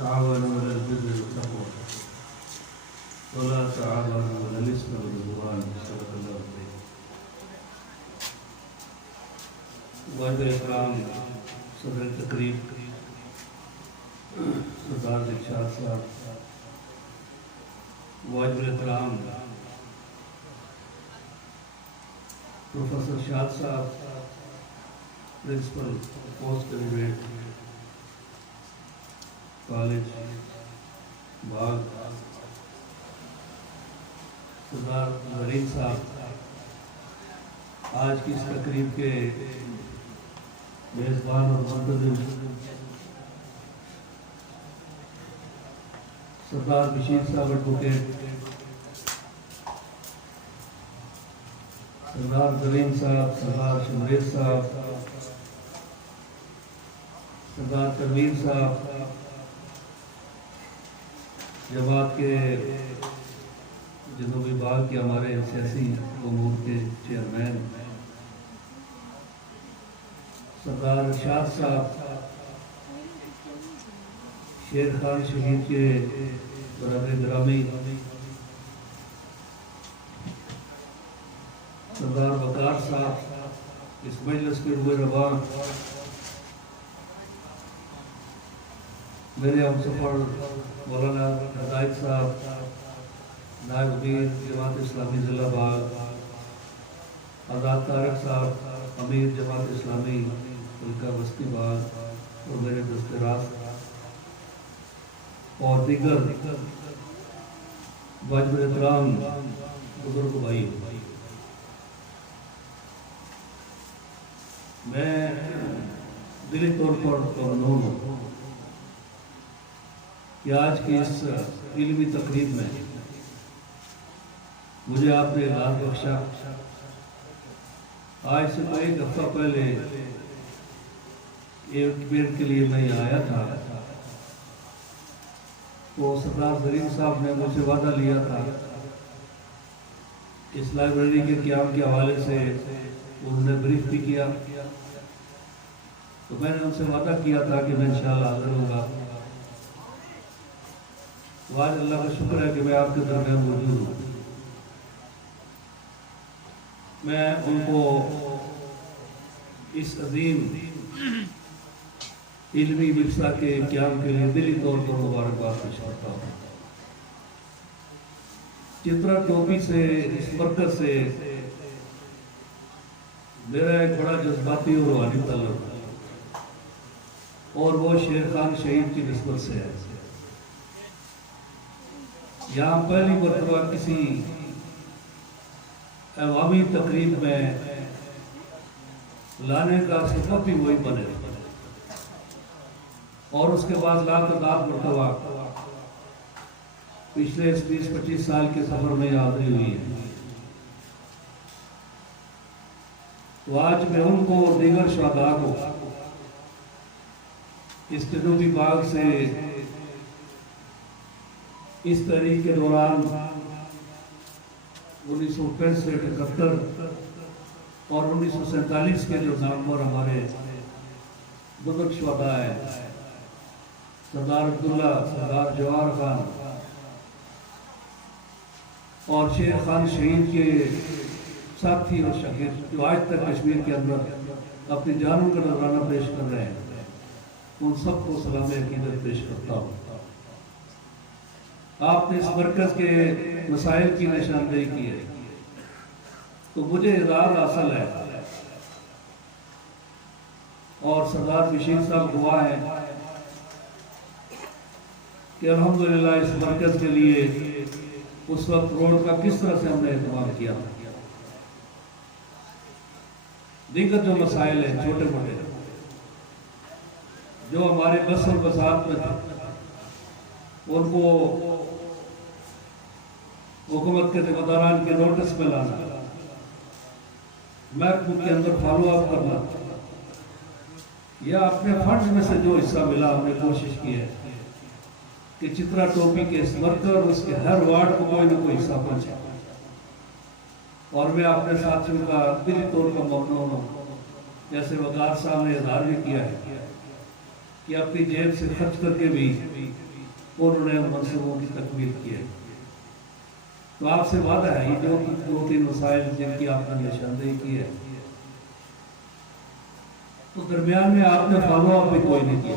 تعاونوا على البر والتقوى ولا تعاونوا على الإثم والعدوان. صدق الله العظيم. واجب احترام صدر تقریب سردار دلشاد صاحب، واجب احترام پروفیسر شاد صاحب، پرنسپل پوسٹ گریجویٹ کالج باغ، سردار زرین صاحب، آج کی اس تقریب کے میزبان اور منتظم سردار بشیر صاحب ایڈوکیٹ، سردار زرین صاحب، سردار شمریز صاحب، سردار تنویر صاحب، جماعت کے جنوبی باغ کے ہمارے سیاسی امور کے چیئرمین سردار ارشاد صاحب، شیر خان شہید کے برادر گرامی سردار وقار صاحب، اس مجلس کے روح رواں میرے ہم سفر مولانا ہدایت صاحب، نائب امیر جماعت اسلامی ضلع باغ، آزاد طارق صاحب، امیر جماعت اسلامی حلقہ بستی باغ، اور میرے دوست راست اور دیگر واجب احترام بزرگ بھائی، میں دلی طور پر ممنون ہوں کہ آج کی اس علمی تقریب میں مجھے آپ نے اعزاز بخشا. آج سے ایک ہفتہ پہلے ایک بیر کے لیے میں یہاں آیا تھا تو سردار زرین صاحب نے مجھ سے وعدہ لیا تھا اس لائبریری کے قیام کے حوالے سے انہوں نے بریف بھی کیا، تو میں نے ان سے وعدہ کیا تھا کہ میں انشاءاللہ حاضر ہوں گا. آج اللہ کا شکر ہے کہ میں آپ کے درمیان موجود ہوں. میں ان کو اس عظیم علمی ورثہ کے قیام کے لیے دلی طور پر مبارکباد پیش کرتا ہوں. چترا ٹوپی سے، اس مرکز سے میرا ایک بڑا جذباتی اور روحانی تعلق ہے، اور وہ شیر خان شہید کی نسبت سے ہے. یہاں پہلی مرتبہ کسی عوامی تقریب میں لانے کا سبب بھی وہی بنے، اور اس کے بعد لاتعداد مرتبہ پچھلے 20-25 سال کے سفر میں حاضری ہوئی ہے. تو آج میں ان کو اور دیگر شہداء کو اس جنوبی باغ سے اس تحریک کے دوران 1965-71 اور 1947 کے جو نامور ہمارے بزرگ شہداء ہیں، سردار عبداللہ، سردار جوار خان اور شیر خان شہید کے ساتھی اور شاگرد جو آج تک کشمیر کے اندر اپنی جانوں کا نذرانہ پیش کر رہے ہیں، ان سب کو سلام عقیدت پیش کرتا ہوں. آپ نے اس مرکز کے مسائل کی نشاندہی کی ہے تو مجھے اعزاز حاصل ہے، اور سردار بشیر صاحب گواہ ہیں کہ الحمدللہ اس مرکز کے لیے اس وقت روڈ کا کس طرح سے ہم نے اہتمام کیا. دیگر جو مسائل ہیں چھوٹے موٹے جو ہمارے بس اور بساط میں تھے، ان کو حکومت کے ذمہ داران کے نوٹس میں لانا، محکموں کے اندر فالو اپ کرنا، یا اپنے فنڈز میں سے جو حصہ ملا ہم نے کوشش کی ہے کہ چترا ٹوپی کے اس مرکز اور اس کے ہر وارڈ کو کوئی نہ کوئی حصہ پہنچے. اور میں اپنے ساتھیوں کا دلی طور پر ممنون ہوں، جیسے وقار صاحب نے اظہار بھی کیا ہے کہ اپنی جیب سے خرچ کر کے بھی انہوں نے ان منصوبوں کی تکمیل کی ہے۔ تو آپ سے وعدہ ہے یہ جو 2-3 مسائل جن کی آپ نے نشاندہی کی ہے، تو درمیان میں آپ نے فالو اپ بھی کوئی نہیں کیا،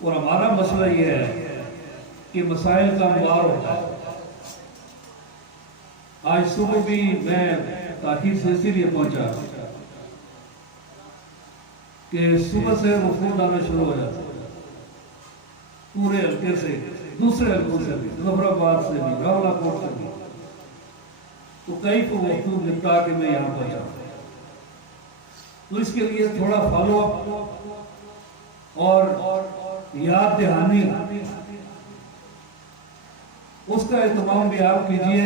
اور ہمارا مسئلہ یہ ہے کہ مسائل کا انبار ہوتا ہے۔ آج صبح بھی میں تاخیر سے اسی لیے پہنچا کہ صبح سے وفود آنا شروع ہو جاتا ہے، پورے حلقے سے، دوسرے حلقوں سے بھی، ظفر آباد سے بھی، راولہ کوٹ سے بھی، تو کئی کو وفود نپٹا کے میں یہاں پہنچا۔ تو اس کے لیے تھوڑا فالو اپ اور یاد دہانی اس کا اہتمام بھی آپ کیجئے۔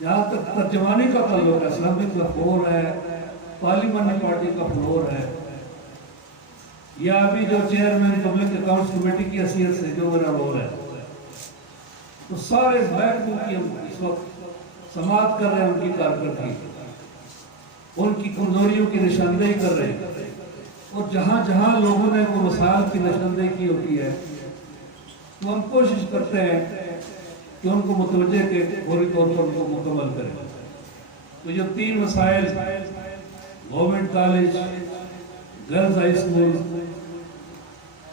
جہاں تک ترجمانی کا تعلق ہے، اسلامک کا فلور ہے، پارلیمانی پارٹی کا فلور ہے، یا ابھی جو چیئرمین پبلک اکاؤنٹس کمیٹی کی حیثیت سے جو میرا رول ہے، تو سارے محکموں کی ہم اس وقت سماعت کر رہے ہیں، ان کی کارکردگی، ان کی کمزوریوں کی نشاندہی کر رہے ہیں، اور جہاں جہاں لوگوں نے وہ مسائل کی نشاندہی کی ہوتی ہے تو ہم کوشش کرتے ہیں کہ ان کو متوجہ کے فوری طور پر ان کو مکمل کریں۔ تو یہ 3 مسائل، government college, girls high school,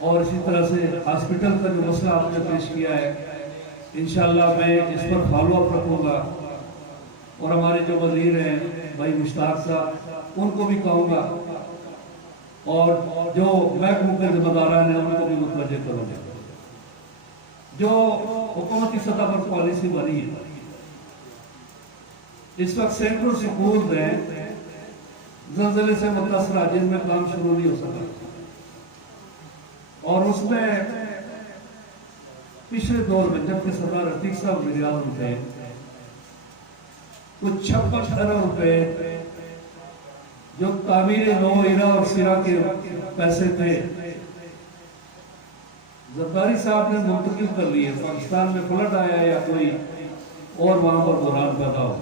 اور اسی طرح سے ہاسپٹل کا جو مسئلہ آپ نے پیش کیا ہے، انشاءاللہ میں اس پر فالو اپ رکھوں گا، اور ہمارے جو وزیر ہیں بھائی مشتاق صاحب، ان کو بھی کہوں گا، اور جو محکموں کے ذمہ داران ہیں ان کو بھی متوجہ کروں گا۔ جو حکومتی سطح پر پالیسی بنی ہے، اس وقت سینکڑوں سکول ہیں زلزلے سے متاثرہ جن میں کام شروع نہیں ہو سکا، اور اس میں پچھلے دور میں جب کہ سردار عتیق صاحب وزیر اعظم تھے، کچھ 56 ارب روپے جو تعمیر نو ایرا اور سرا کے پیسے تھے زرداری صاحب نے منتقل کر لیے۔ پاکستان میں فلڈ آیا یا کوئی اور وہاں پر بحران پیدا ہو،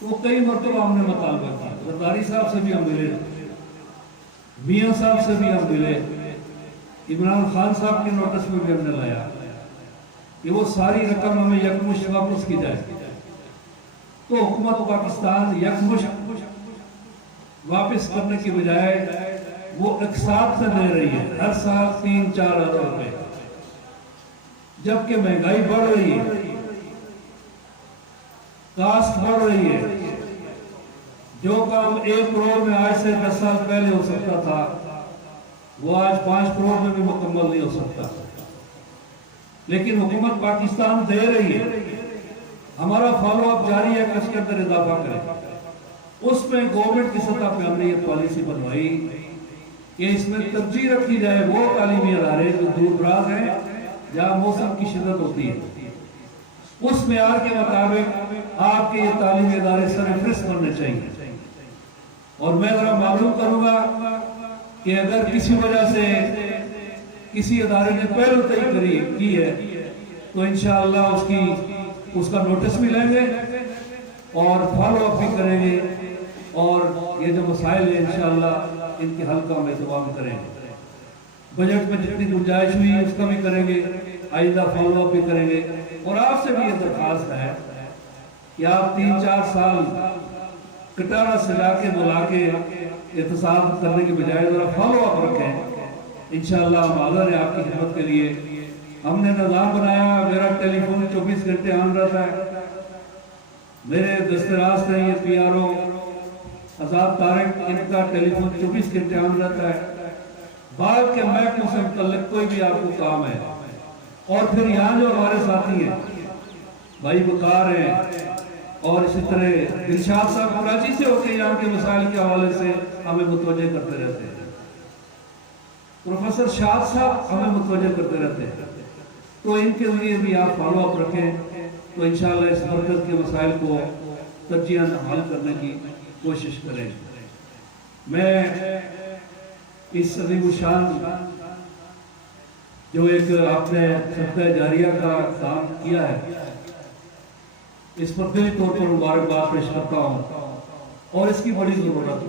تو کئی مرتبہ ہم نے مطالبہ کیا، زرداری صاحب سے بھی ہم ملے، میاں صاحب سے بھی ہم ملے، عمران خان صاحب کے نوٹس میں بھی ہم نے لایا کہ وہ ساری رقم ہمیں یکمشت واپس کی جائے۔ تو حکومت پاکستان یکمشت واپس کرنے کی بجائے وہ اقساط سے دے رہی ہے، ہر سال 3-4 ارب روپے، جبکہ مہنگائی بڑھ رہی ہے، کاسٹ بڑھ رہی ہے۔ جو کام 1 کروڑ میں آج سے 10 سال پہلے ہو سکتا تھا، وہ آج 5 کروڑ میں بھی مکمل نہیں ہو سکتا، لیکن حکومت پاکستان دے رہی ہے۔ ہمارا فالو اپ جاری ہے کہ اس کے اندر اضافہ کریں۔ اس میں گورنمنٹ کی سطح پہ ہم نے یہ پالیسی بنوائی کہ اس میں ترجیح رکھی جائے وہ تعلیمی ادارے جو دور دراز ہیں، جہاں موسم کی شدت ہوتی ہے، اس معیار کے مطابق آپ کے یہ تعلیمی ادارے سرفہرست کرنے چاہیے۔ اور میں ذرا معلوم کروں گا کہ اگر کسی وجہ سے کسی ادارے نے پہلو طئی کی ہے تو انشاءاللہ اس کا نوٹس بھی لیں گے اور فالو اپ بھی کریں گے، اور یہ جو مسائل ہیں انشاءاللہ ان کے حل کا ہم اہتمام کریں گے۔ بجٹ میں جتنی گنجائش ہوئی اس کا بھی کریں گے، آئندہ فالو اپ بھی کریں گے، اور آپ سے بھی یہ درخواست ہے کہ آپ 3-4 سال کٹارا سلا کے بلا کے احتساب کرنے کے بجائے ذرا فالو اپ رکھیں۔ انشاءاللہ ہم حاضر ہیں آپ کی خدمت کے لیے۔ ہم نے نظام بنایا، میرا ٹیلی فون 24 گھنٹے آن رہتا ہے، میرے دستراست ہیں یہ پی آر او آزاد طارق، ان کا ٹیلی فون 24 گھنٹے آن رہتا ہے۔ بعد کے محکموں سے متعلق کوئی بھی آپ کو کام ہے، اور پھر یہاں جو ہمارے ساتھی ہیں بھائی بکار ہیں، اور اسی طرح دلشاد صاحب کراچی سے ہو کے یہاں کے مسائل کے حوالے سے ہمیں متوجہ کرتے رہتے ہیں، پروفیسر شاد صاحب ہمیں متوجہ کرتے رہتے ہیں، تو ان کے لیے بھی آپ فالو اپ رکھیں، تو انشاءاللہ اس مرکز کے مسائل کو ترجیحاً حل کرنے کی کوشش کریں۔ میں اس عظیم الشان جو ایک آپ نے صدقہ جاریہ کا کام کیا ہے، اس پر دلی طور پر مبارکباد پیش کرتا ہوں، اور اس کی بڑی ضرورت ہے۔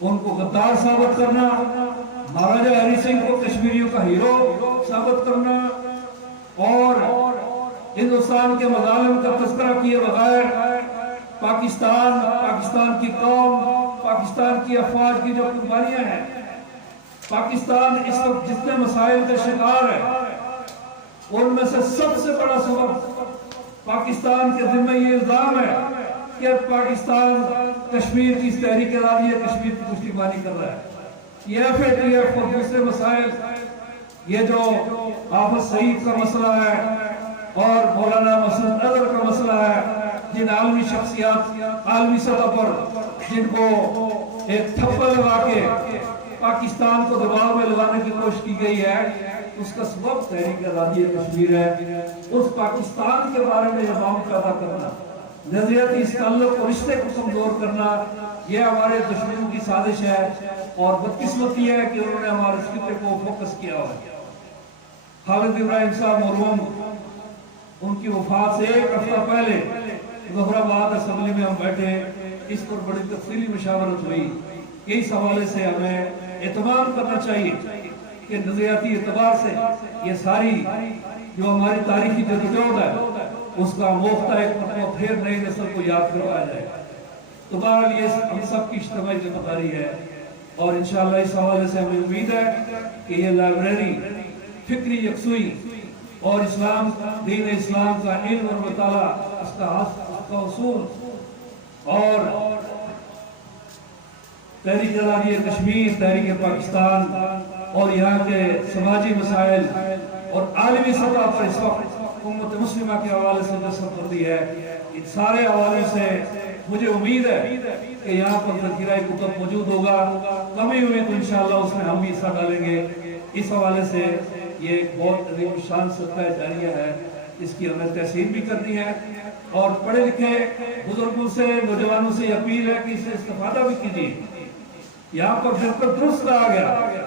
ان کو غدار ثابت کرنا، مہاراجہ ہری سنگھ کو کشمیریوں کا ہیرو ثابت کرنا، اور ہندوستان کے مظالم کا تذکرہ کیے بغیر پاکستان کی قوم، پاکستان کی افواج کی جو قربانیاں ہیں، پاکستان اس وقت جتنے مسائل کا شکار ہے، ان میں سے سب سے بڑا سبب پاکستان کے ذمہ یہ الزام ہے کہ پاکستان کشمیر کی تحریک آزادی ہے، کشمیر کی پشتیبانی کر رہا ہے۔ یہ FATF اور دوسرے مسائل، یہ جو حافظ سعید کا مسئلہ ہے اور مولانا مسعود اظہر کا مسئلہ ہے، جن عالمی شخصیات عالمی سطح پر جن کو ایک تھپڑ لگا کے پاکستان کو دباؤ میں لگانے کی کوشش کی گئی ہے، اس کا سبب تحریک آزادی کشمیر ہے۔ اس پاکستان کے بارے میں یہ بام پیدا کرنا، نظریاتی اس تعلق اور رشتے کو کمزور کرنا، یہ ہمارے دشمنوں کی سازش ہے، اور بدقسمتی ہے کہ انہوں نے ہمارے خطے کو فوکس کیا ہوا ہے۔ خالد ابراہیم صاحب مرحوم، ان کی وفات سے ایک ہفتہ پہلے ظفر آباد اسمبلی میں ہم بیٹھے، اس پر بڑی تفصیلی مشاورت ہوئی کہ اس حوالے سے ہمیں اہتمام کرنا چاہیے کہ نظریاتی اعتبار سے یہ ساری جو ہماری تاریخی جدوجہد ہے، اس کا موقع ایک مرتبہ پھر نئی نسل کو یاد کروایا جائے۔ تو بہرحال یہ ہم سب کی اجتماعی ذمہ داری ہے، اور انشاءاللہ اس حوالے سے ہمیں امید ہے کہ یہ لائبریری فکری یکسوئی اور اسلام، دین اسلام کا علم اور مطالعہ، اس کا اصول اور تحریک آزادی کشمیر، تحریک پاکستان اور یہاں کے سماجی مسائل اور عالمی سطح پر اس وقت امت مسلمہ کے حوالے سے جو سرگردی ہے، ان سارے حوالے سے مجھے امید ہے کہ یہاں پر ذخیرہ کتب موجود ہوگا، کمی ہوئی تو انشاءاللہ اس میں ہم بھی حصہ ڈالیں گے۔ اس حوالے سے یہ ایک بہت عظیم شان صدقہ جاریہ ہے، اس کی ہمیں تحسین بھی کرنی ہے، اور پڑھے لکھے بزرگوں سے، نوجوانوں سے اپیل ہے کہ اسے استفادہ بھی کیجیے۔ یہاں پر بالکل درست کہا گیا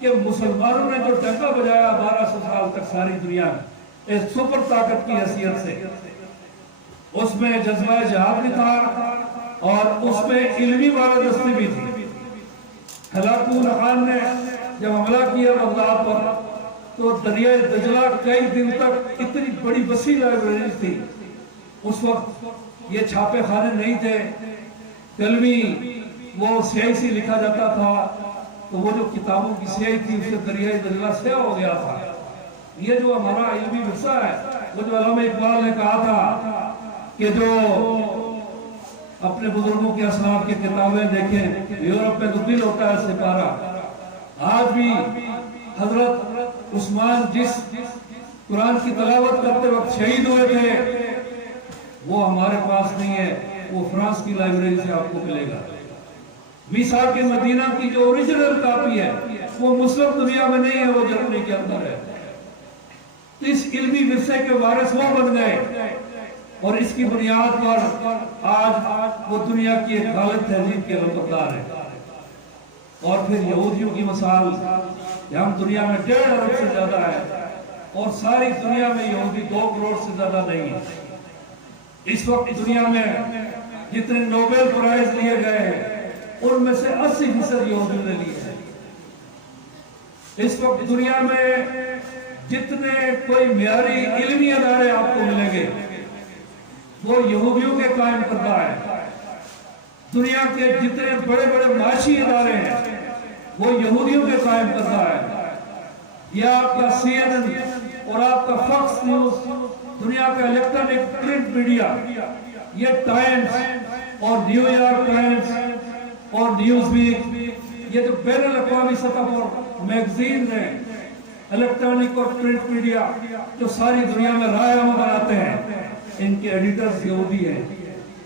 کہ مسلمانوں نے جو ڈنکا بجایا 1200 سال تک ساری دنیا میں ایک سپر طاقت کی حیثیت سے، اس میں جذبہ جہاد بھی تھا اور اس میں علمی بالادستی بھی تھی۔ ہلاکو خان نے جب حملہ کیا بغداد پر تو دریائے دجلہ کئی دن تک اتنی بڑی وسیع لائبریری تھی۔ اس وقت یہ چھاپے خانے نہیں تھے، کلمی وہ سیاہی سے لکھا جاتا تھا، تو وہ جو کتابوں کی سیاہی تھی اس سے دریائے دجلہ سیاہ ہو گیا تھا۔ یہ جو ہمارا علمی ورثہ ہے، وہ جو علامہ اقبال نے کہا تھا کہ جو اپنے بزرگوں کے اسلاف کی کتابیں دیکھیں، یورپ میں تو دل ہوتا ہے سپارہ۔ آج بھی حضرت عثمان جس قرآن کی تلاوت کرتے وقت شہید ہوئے تھے، وہ ہمارے پاس نہیں ہے، وہ فرانس کی لائبریری سے آپ کو ملے گا۔ میثاق مدینہ کی جو اوریجنل کاپی ہے، وہ مسلم دنیا میں نہیں ہے، وہ جرمنی کے اندر ہے۔ اس علمی ورثے کے وارث وہ بن گئے، اور اس کی بنیاد پر آج وہ دنیا کی ایک غالب تہذیب کے لمبردار ہے۔ اور پھر یہودیوں کی مثال، یہاں دنیا میں 1.5 ارب سے زیادہ ہے، اور ساری دنیا میں یہودی 2 کروڑ سے زیادہ نہیں ہے۔ اس وقت دنیا میں جتنے نوبل پرائز لیے گئے ہیں، ان میں سے 80% یہودیوں نے لیے ہیں۔ اس وقت دنیا میں جتنے کوئی معیاری علمی ادارے آپ کو ملیں گے، وہ یہودیوں کے قائم کردہ ہے۔ دنیا کے جتنے بڑے بڑے معاشی ادارے ہیں، وہ یہودیوں کے قائم کردہ ہے۔ یہ آپ کا CNN اور آپ کا فاکس نیوز، دنیا کا الیکٹرانک پرنٹ میڈیا، یہ ٹائمز اور نیو یارک ٹائمز اور نیوز ویک، یہ جو بین الاقوامی سطح پر میگزین ہیں، الیکٹرانک اور پرنٹ میڈیا جو ساری دنیا میں رائے عام بناتے ہیں، ان کے ایڈیٹرز یہودی ہیں،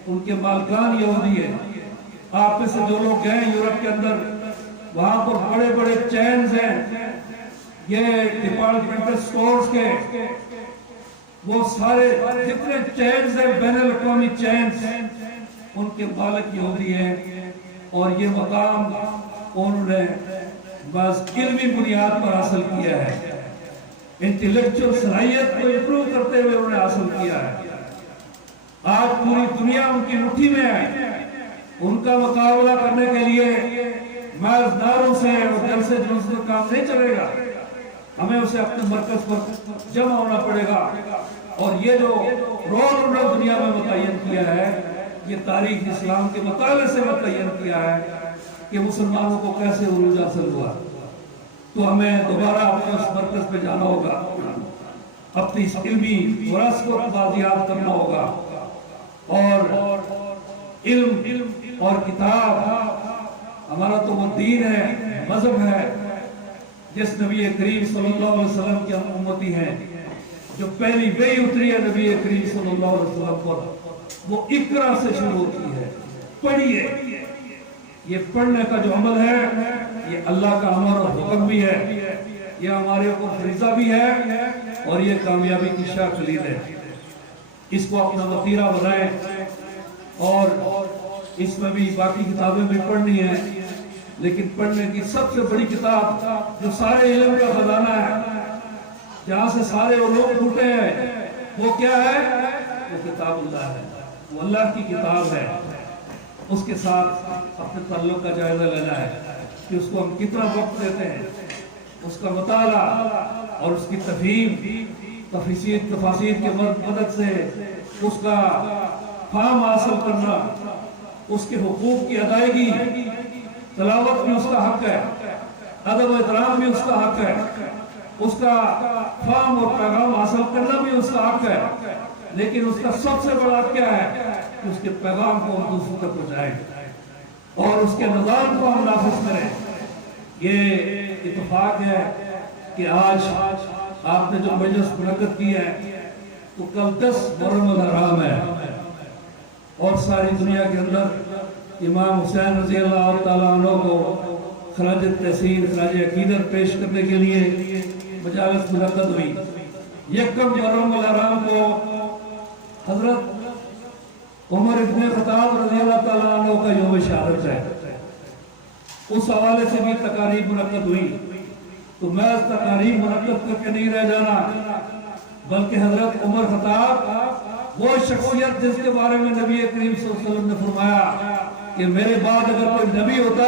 ان کے مالکان یہودی ہیں۔ آپ میں سے جو لوگ گئے یورپ کے اندر، وہاں پر بڑے بڑے چینز ہیں، یہ ڈپارٹمنٹل سٹورز کے، وہ سارے جتنے چینز ہیں بین الاقوامی چینز، ان کے مالک یہودی ہیں۔ اور یہ مقام انہوں نے بس علمی بنیاد پر حاصل کیا ہے، انٹیلیکچوئل صلاحیت کو امپروو کرتے ہوئے انہوں نے حاصل کیا ہے۔ آج پوری دنیا ان کی مٹھی میں ہے، ان کا مقابلہ کرنے کے لیے محض نعروں سے اور جلسے جلوس سے کام نہیں چلے گا، ہمیں اسے اپنے مرکز پر جمع ہونا پڑے گا۔ اور یہ جو رول انہوں نے دنیا میں متعین کیا ہے، یہ تاریخ اسلام کے مطالعے سے متعین کیا ہے کہ مسلمانوں کو کیسے عروج حاصل ہوا۔ تو ہمیں دوبارہ اپنے اس مرکز پہ جانا ہوگا، اپنی اس علمی وراثت کو بازیاب کرنا ہوگا، اور علم اور کتاب ہمارا تو وہ دین ہے، مذہب ہے جس نبی کریم صلی اللہ علیہ وسلم کی ہم امتی ہیں، جو پہلی وحی اتری ہے نبی کریم صلی اللہ علیہ وسلم پر، وہ اقرا سے شروع ہوتی ہے، پڑھیے۔ یہ پڑھنے کا جو عمل ہے یہ اللہ کا امر اور حکم بھی ہے، یہ ہمارے اوپر فریضہ بھی ہے، اور یہ کامیابی کی شاہ کلید ہے۔ اس کو اپنا وطیرہ بنائیں، اور اس میں بھی باقی کتابیں بھی پڑھنی ہیں، لیکن پڑھنے کی سب سے بڑی کتاب جو سارے علم کا خزانہ ہے، جہاں سے سارے علوم پھوٹے ہیں، وہ کیا ہے؟ وہ کتاب اللہ ہے، وہ اللہ کی کتاب ہے۔ اس کے ساتھ اپنے تعلق کا جائزہ لینا ہے کہ اس کو ہم کتنا وقت دیتے ہیں، اس کا مطالعہ اور اس کی تفہیم تفاسیر کے مدد سے اس کا فہم حاصل کرنا، اس کے حقوق کی ادائیگی، تلاوت بھی اس کا حق ہے، ادب و احترام بھی اس کا حق ہے، اس کا فہم اور پیغام حاصل کرنا بھی اس کا حق ہے، لیکن اس کا سب سے بڑا حق کیا ہے کہ اس کے پیغام کو ہم دوسروں تک پہنچائیں اور اس کے نظام کو ہم نافذ کریں۔ یہ اتفاق ہے کہ آج آپ نے جو مجلس منعقد کی ہے تو کل 10 محرم الحرام ہے، اور ساری دنیا کے اندر امام حسین رضی اللہ تعالیٰ عنہ کو خراج تحسین، خراج عقیدت پیش کرنے کے لیے مجالس منعقد ہوئی۔ یکم محرم الحرام کو حضرت عمر ابن خطاب رضی اللہ تعالیٰ عنہ کا یوم شہادت ہے، اس حوالے سے بھی تقاریب منعقد ہوئی۔ تو میں اس تقاریب منعقد کر کے نہیں رہ جانا، بلکہ حضرت عمر خطاب وہ شخصیت جس کے بارے میں نبی کریم صلی اللہ علیہ وسلم نے فرمایا کہ میرے بعد اگر کوئی نبی ہوتا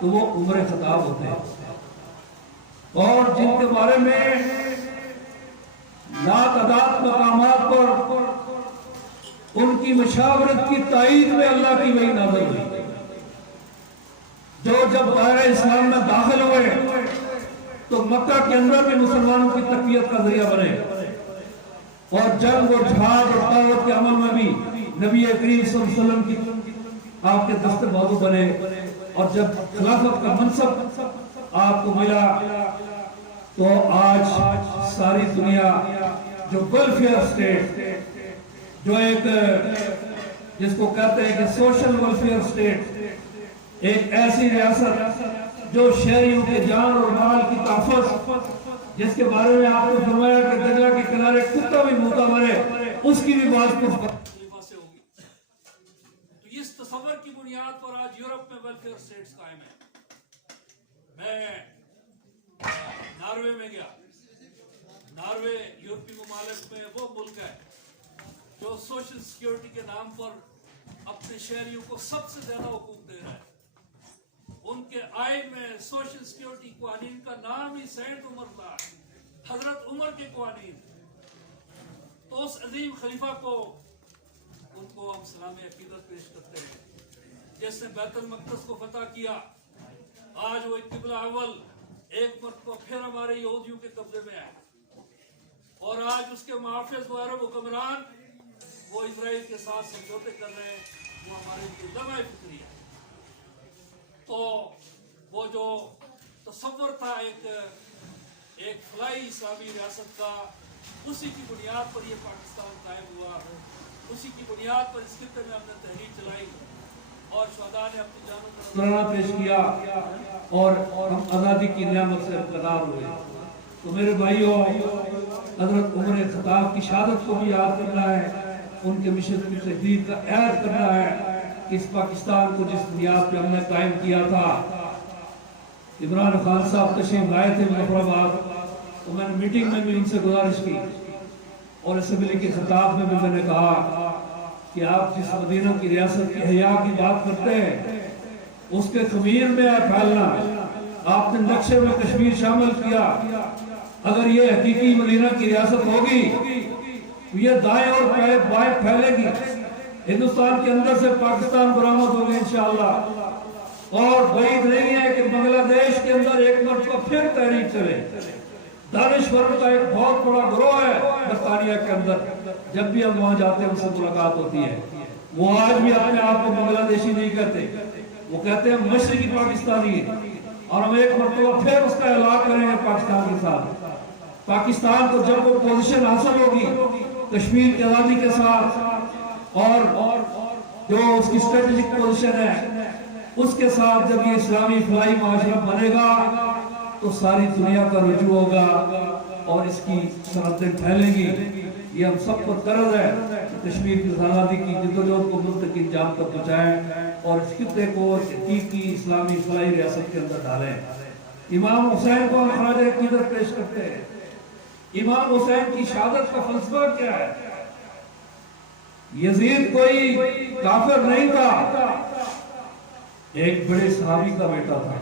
تو وہ عمر خطاب ہوتے، اور جن کے بارے میں ناتعداد مقامات پر ان کی مشاورت کی تائید میں اللہ کی وحی نازل ہوئی، جو جب دائرہ اسلام میں داخل ہوئے تو مکہ کے اندر بھی مسلمانوں کی تقویت کا ذریعہ بنے، اور جنگ اور جہاد اور دعوت کے عمل میں بھی نبی کریم صلی اللہ علیہ وسلم کی آپ کے دست بازو بنے، اور جب خلافت کا منصب آپ کو ملا تو آج ساری دنیا جو ویلفیئر اسٹیٹ، جو ایک جس کو کہتے ہیں کہ سوشل ویلفیئر اسٹیٹ، ایک ایسی ریاست جو شہریوں کے جان اور مال کی تحفظ، جس کے بارے میں آپ نے فرمایا کہ دریا کے کنارے کتا بھی موتا مرے، اس کی بھی بات خلیفہ سے ہوگی۔ تو اس تصور کی بنیاد پر آج یورپ میں ویلفیئر اسٹیٹس قائم ہیں۔ میں ناروے میں گیا، ناروے یورپی ممالک میں وہ ملک ہے جو سوشل سیکیورٹی کے نام پر اپنے شہریوں کو سب سے زیادہ حقوق دے رہا ہے۔ ان کے آئین میں سوشل سیکیورٹی قوانین کا نام ہی سینٹ عمر تھا، حضرت عمر کے قوانین۔ تو اس عظیم خلیفہ کو ان کو ہم سلام عقیدت پیش کرتے ہیں، جس نے بیت المقدس کو فتح کیا۔ آج وہ قبلہ اول ایک مرتبہ پھر ہمارے یہودیوں کے قبضے میں ہے، اور آج اس کے محافظ و عرب حکمران وہ اسرائیل کے ساتھ سمجھوتے کر رہے ہیں، وہ ہمارے لیے لمحہ فکری ہے۔ تو وہ جو تصور تھا ایک فلائی اسلامی ریاست کا، اسی کی بنیاد پر یہ پاکستان قائم ہوا، اسی کی بنیاد پر اس خطے میں ہم نے تحریک چلائی اور شہداء نے اپنی جانوں کا نذرانہ پیش کیا، اور ہم آزادی کی نعمت سے برخوردار ہوئے۔ تو میرے بھائیوں، حضرت عمر خطاب کی شہادت کو بھی یاد کرنا ہے، ان کے مشن کی تجدید کا عہد کرنا ہے کہ اس پاکستان کو جس بنیاد پہ ہم نے قائم کیا تھا۔ عمران خان صاحب تشریف لائے تھے مظفر آباد، تو میں نے میٹنگ میں بھی ان سے گزارش کی، اور اسمبلی کے خطاب میں بھی میں نے کہا کہ آپ جس مدینہ کی ریاست کی حیا کی بات کرتے ہیں اس کے خمیر میں ہے پھیلنا. آپ نے نقشے میں کشمیر شامل کیا. اگر یہ حقیقی مدینہ کی ریاست ہوگی تو یہ دائیں اور بائیں پھیلے گی. ہندوستان کے اندر سے پاکستان برآمد ہوگی انشاءاللہ. اور بعید نہیں ہے کہ بنگلہ دیش کے اندر ایک مرتبہ پھر تحریک چلے. دانشوروں کا ایک بہت بڑا گروہ ہے برطانیہ کے اندر. جب بھی ہم وہاں جاتے ہیں ان سے ملاقات ہوتی ہے. وہ آج بھی اپنے آپ کو بنگلہ دیشی نہیں کہتے, وہ کہتے ہیں مشرقی پاکستانی ہے. اور ہم ایک مرتبہ پھر اس کا اعلان کریں گے پاکستان کے ساتھ. پاکستان کو جب وہ پوزیشن حاصل ہوگی کشمیر کی آزادی کے ساتھ اور جو اس کی اسٹریٹجک پوزیشن ہے اس کے ساتھ, جب یہ اسلامی فلاحی معاشرہ بنے گا تو ساری دنیا کا رجوع ہوگا اور اس کی صنعتیں پھیلیں گی. یہ ہم سب پر قرض ہے کہ کشمیر کی آزادی کی جدوجہد کو ملک کی جان تک پہنچائیں اور اس خطے کو حقیقی اسلامی فلاحی ریاست کے اندر ڈالیں. امام حسین کو ہم خراج عقیدت پیش کرتے ہیں. امام حسین کی شہادت کا فلسفہ کیا ہے؟ یزید کوئی کافر نہیں تھا, ایک بڑے صحابی کا بیٹا تھا.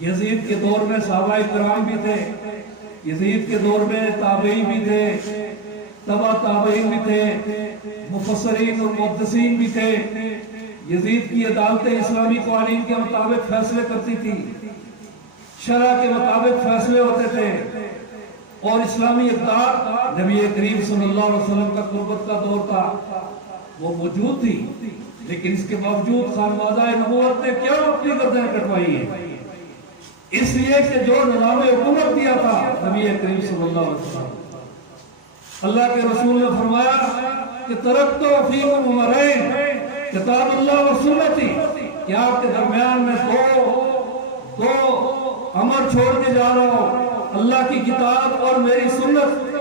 یزید کے دور میں صحابہ کرام بھی تھے, یزید کے دور میں تابعین بھی تھے, تبع تابعین بھی تھے, مفسرین اور محدثین بھی تھے. یزید کی عدالتیں اسلامی قوانین کے مطابق فیصلے کرتی تھی, شرع کے مطابق فیصلے ہوتے تھے. اور اسلامی اقدار نبی کریم صلی اللہ علیہ وسلم کا قربت کا دور تھا, وہ موجود تھی. لیکن اس کے باوجود خانوادہ نبوت نے کیوں اپنی گردنیں کٹوائی ہیں؟ اس لیے کہ جو نظام حکومت دیا تھا نبی کریم صلی اللہ علیہ وسلم, اللہ کے رسول نے فرمایا کہ ترکت فیکم امرین کتاب اللہ و سنتی, کہ آپ کے درمیان میں دو امر چھوڑ کے جا رہا ہوں, اللہ کی کتاب اور میری سنت.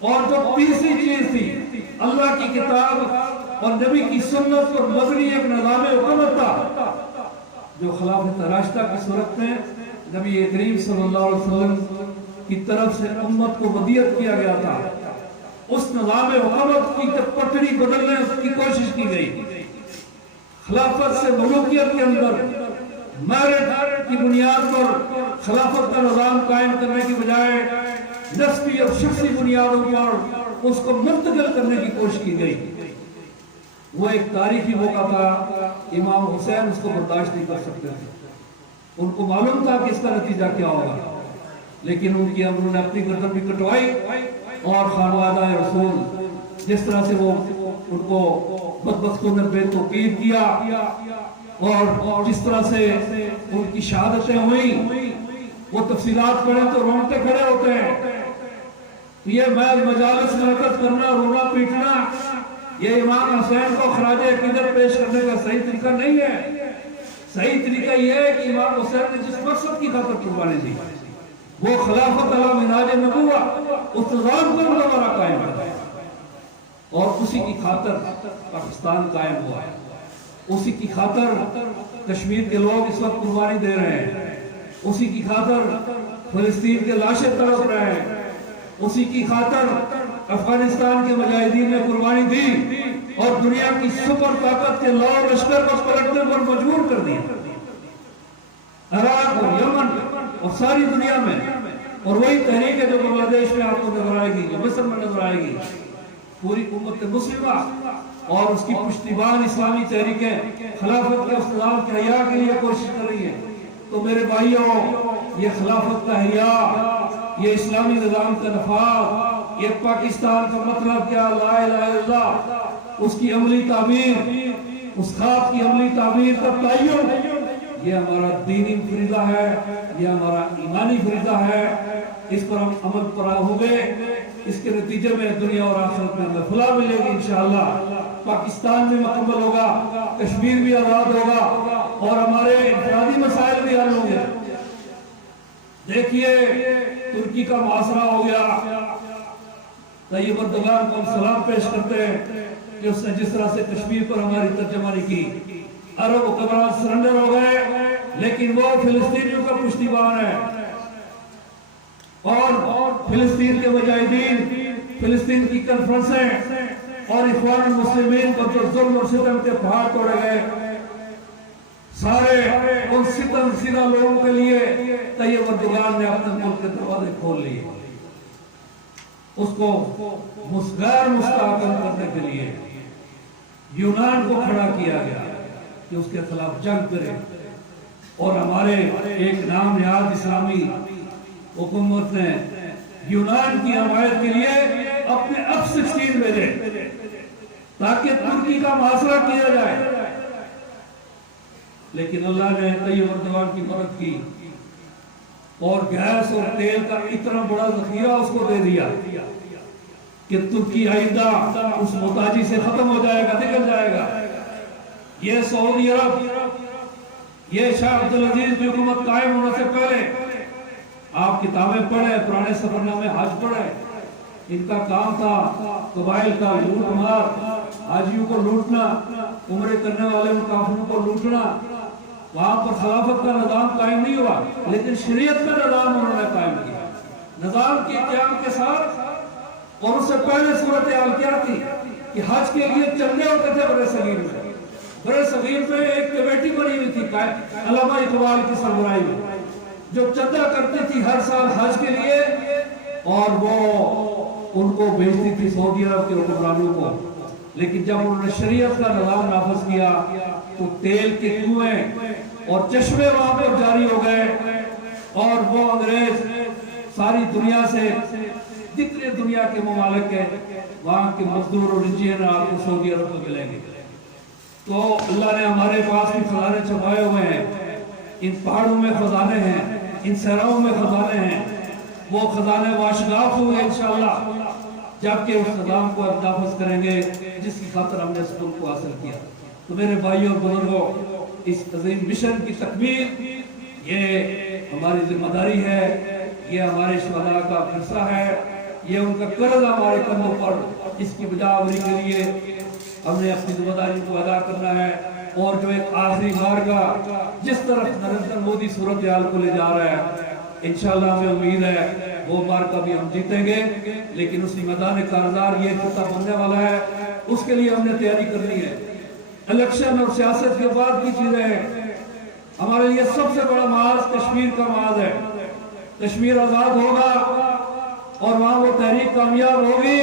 اور جو تیسری چیز تھی اللہ کی کتاب اور نبی کی سنت پر مبنی ایک نظام حکومت تھا جو خلافت راشدہ کی صورت میں نبی کریم صلی اللہ علیہ وسلم کی طرف سے امت کو ودیعت کیا گیا تھا. اس نظام حکومت کی پٹڑی بدلنے کی کوشش کی گئی. خلافت سے ملوکیت کے اندر میرٹ کی بنیاد پر خلافت کا نظام قائم کرنے کی بجائے نسبی اور شخصی بنیادوں پر اس کو منتقل کرنے کی کوشش کی گئی. وہ ایک تاریخی موقع تھا. امام حسین اس کو برداشت نہیں کر سکتے تھے. ان کو معلوم تھا کہ اس کا نتیجہ کیا ہوگا, لیکن انہوں نے اپنی گردن بھی کٹوائی. اور خانوادہ رسول جس طرح سے وہ ان کو بدبختوں نے بے توقیر کیا اور جس طرح سے ان کی شہادتیں ہوئیں, وہ تفصیلات پڑھیں تو رونگٹے کھڑے ہوتے ہیں. یہ محض مجالس میں حرکت کرنا, رونا پیٹنا, یہ امام حسین کو خراج عقیدت پیش کرنے کا صحیح طریقہ نہیں ہے. صحیح طریقہ یہ ہے کہ امام حسین نے جس مقصد کی خاطر قربانی دی وہ خلافت علی منہاج نبوت, اس نظام کو دوبارہ قائم کرنا, اور اسی کی خاطر پاکستان قائم ہوا ہے. اسی کی خاطر کشمیر کے لوگ اس وقت قربانی دے رہے ہیں. اسی کی خاطر فلسطین کے لاشیں تڑپ رہے ہیں. اسی کی خاطر افغانستان کے مجاہدین نے قربانی دی اور دنیا کی سپر طاقت کے لاؤ لشکر کو پلٹنے پر مجبور کر دیا, عراق اور یمن اور ساری دنیا میں. اور وہی تحریک ہے جو بنگلہ دیش میں آپ کو نظر آئے گی, جو مصر میں نظر آئے گی. پوری امت مسلمہ اور اس کی پشتیبان اسلامی تحریکیں خلافت کے اس نظام کے احیاء کے لیے کوشش کر رہی ہیں. تو میرے بھائیوں, یہ خلافت کا احیاء, یہ اسلامی نظام کا نفاذ, یہ پاکستان کا مطلب کیا, لا الہ الا اللہ, اس کی عملی تعمیر, اس خواب کی عملی تعمیر کا تعین, یہ ہمارا دینی فریضہ ہے, یہ ہمارا ایمانی فریضہ ہے. اس پر ہم عمل پیرا ہو گئے, اس کے نتیجے میں دنیا اور آخرت میں ہمیں فلاح ملے گی انشاءاللہ. پاکستان بھی مکمل ہوگا, کشمیر بھی آزاد ہوگا اور ہمارے انفرادی مسائل بھی حل ہوں گے. دیکھیے ترکی کا محاصرہ ہو گیا. طیب اردگان کو ہم سلام پیش کرتے ہیں کہ اس نے جس طرح سے کشمیر پر ہماری ترجمانی کی. عرب حکمران سرنڈر ہو گئے, لیکن وہ فلسطینیوں کا پشتیبان ہے. اور فلسطین کے مجاہدین, فلسطین کی کنفرنسیں اور اخوان المسلمین پر جو ظلم اور ستم کے پہاڑ توڑے گئے، سارے ان ستم زدہ لوگوں کے لیے طیب اردگان نے اپنے ملک کے دروازے کھول لیے، اس کو غیر مستحکم کرنے کے لیے یونان کو کھڑا کیا گیا کہ اس کے خلاف جنگ کرے، اور ہمارے ایک نام نہاد اسلامی حکومت نے یونان کی حمایت کے لیے اپنے F-16 بھیجے تاکہ ترکی کا محاصرہ کیا جائے، لیکن اللہ نے طیب اردگان کی مدد کی اور گیس اور تیل کا اتنا بڑا ذخیرہ اس کو دے دیا کہ ترکی آئندہ اس محتاجی سے ختم ہو جائے گا، نکل جائے گا۔ یہ سعودی عرب، یہ شاہ عبدالعزیز کی حکومت قائم ہونے سے پہلے آپ کتابیں پڑھیں، پرانے سفر نامے حج پڑھیں، ان کا کام تھا قبائل کا لوٹ مار، حاجیوں کو لوٹنا، عمرے کرنے والے مسافروں کو لوٹنا۔ وہاں پر خلافت کا نظام قائم نہیں ہوا، لیکن شریعت کا نظام انہوں نے قائم کیا۔ نظام کے قیام کے ساتھ، اور اس سے پہلے صورتحال کیا تھی کہ حج کے لیے چندے ہوتے تھے برے صغیر میں۔ برے صغیر میں ایک کمیٹی بنی ہوئی تھی علامہ اقبال کی سربراہی میں، جو چندہ کرتی تھی ہر سال حج کے لیے، اور وہ ان کو بھیجتی تھی سعودی عرب کے حکمرانوں کو۔ لیکن جب انہوں نے شریعت کا نظام نافذ کیا تو تیل کے کنویں اور چشمے وہاں پر جاری ہو گئے، اور وہ انگریز ساری دنیا سے، جتنے دنیا کے ممالک ہیں، وہاں کے مزدور اور انجینئر آپ کو سعودی عرب کو ملیں گے۔ تو اللہ نے ہمارے پاس بھی خزانے چھپائے ہوئے ہیں، ان پہاڑوں میں خزانے ہیں، ان صحراؤں میں خزانے ہیں، وہ خزانے واشگاف ہوں گے انشاءاللہ جبکہ اس نظام کو نافذ کریں گے جس کی خاطر ہم نے اس ملک کو حاصل کیا۔ تو میرے بھائیوں اور بزرگوں، اس عظیم مشن کی تکمیل یہ ہماری ذمہ داری ہے، یہ ہمارے شہداء کا ورثہ ہے، یہ ان کا قرض ہمارے کندھوں پر، اس کی بجاوری کے لیے ہم نے اپنی ذمہ داری کو ادا کرنا ہے۔ اور جو ایک آخری مارکہ جس طرف نریندر مودی صورتحال کو لے جا رہا ہے، انشاءاللہ ہمیں امید ہے وہ مارکہ بھی ہم جیتیں گے، لیکن اسی میدان کارزار یہ خطہ بننے والا ہے، اس کے لیے ہم نے تیاری کرنی ہے۔ الیکشن اور سیاست کے بعد کی چیزیں ہیں، ہمارے لیے سب سے بڑا محاذ کشمیر کا محاذ ہے۔ کشمیر آزاد ہوگا اور وہاں وہ تحریک کامیاب ہوگی۔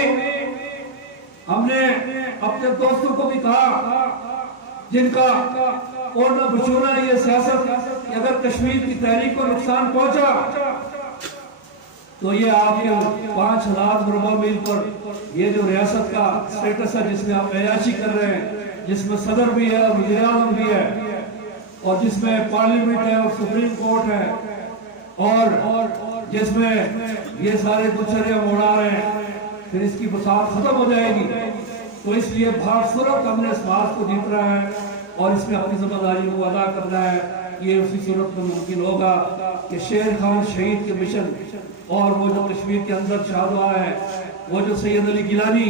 ہم نے اپنے دوستوں کو بھی کہا جن کا اوڑھنا بچھونا ہے یہ سیاست، کہ اگر کشمیر کی تحریک کو نقصان پہنچا تو یہ آپ کے 5,000 مربع میل پر یہ جو ریاست کا سٹیٹس ہے جس میں آپ عیاشی کر رہے ہیں، جس میں صدر بھی ہے اور وزیر اعظم بھی ہے، اور جس میں پارلیمنٹ ہے اور سپریم کورٹ ہے، اور جس میں یہ سارے گچھریاں موڑا رہے ہیں، پھر اس کی بساط ختم ہو جائے گی۔ تو اس لیے بھار صورت ہم نے اس بات کو جیت رہا ہے اور اس میں اپنی ذمہ داری کو ادا کرنا ہے۔ یہ اسی صورت میں ممکن ہوگا کہ شیر خان شہید کے مشن اور وہ جو کشمیر کے اندر شاد ہوا ہے، وہ جو سید علی گیلانی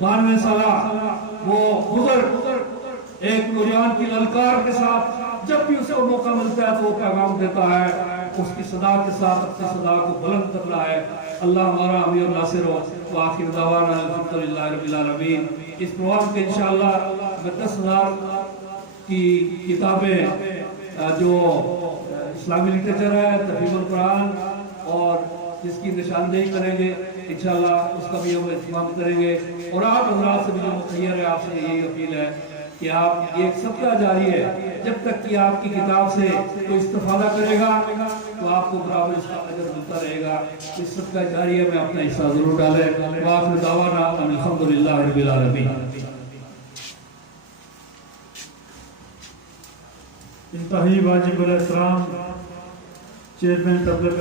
92 سالہ وہ بزرگ ایک نوجوان کی للکار کے ساتھ جب بھی اسے وہ موقع ملتا ہے تو وہ پیغام دیتا ہے، اس کی صدا کے ساتھ اپنی صدا کو بلند کر رہا ہے۔ اللہ ہمارا امیر ناصر ہو، وآخر دعوانا الحمدللہ رب العالمین۔ اس پروگرام کے انشاءاللہ میں 10,000 کی کتابیں جو اسلامی لٹریچر ہے، تفہیم القرآن، اور جس کی نشاندہی کریں گے انشاءاللہ، اس کا بھی ہم اہتمام کریں گے۔ اور آپ حضرات سے بھی جو مخیر ہے، آپ سے یہی اپیل ہے کہ آپ یہ ایک صدقہ جاری ہے، جب تک کہ آپ کی کتاب سے کوئی استفادہ کرے گا تو آپ کو برابر اس کا اجر ملتا رہے گا۔ اس صدقہ جاری ہے میں اپنا حصہ ضرور ڈالیں۔ وآخر دعوانا الحمدللہ رب العالمین۔ انتہائی واجب الاحترام چیئرمین تبلیغ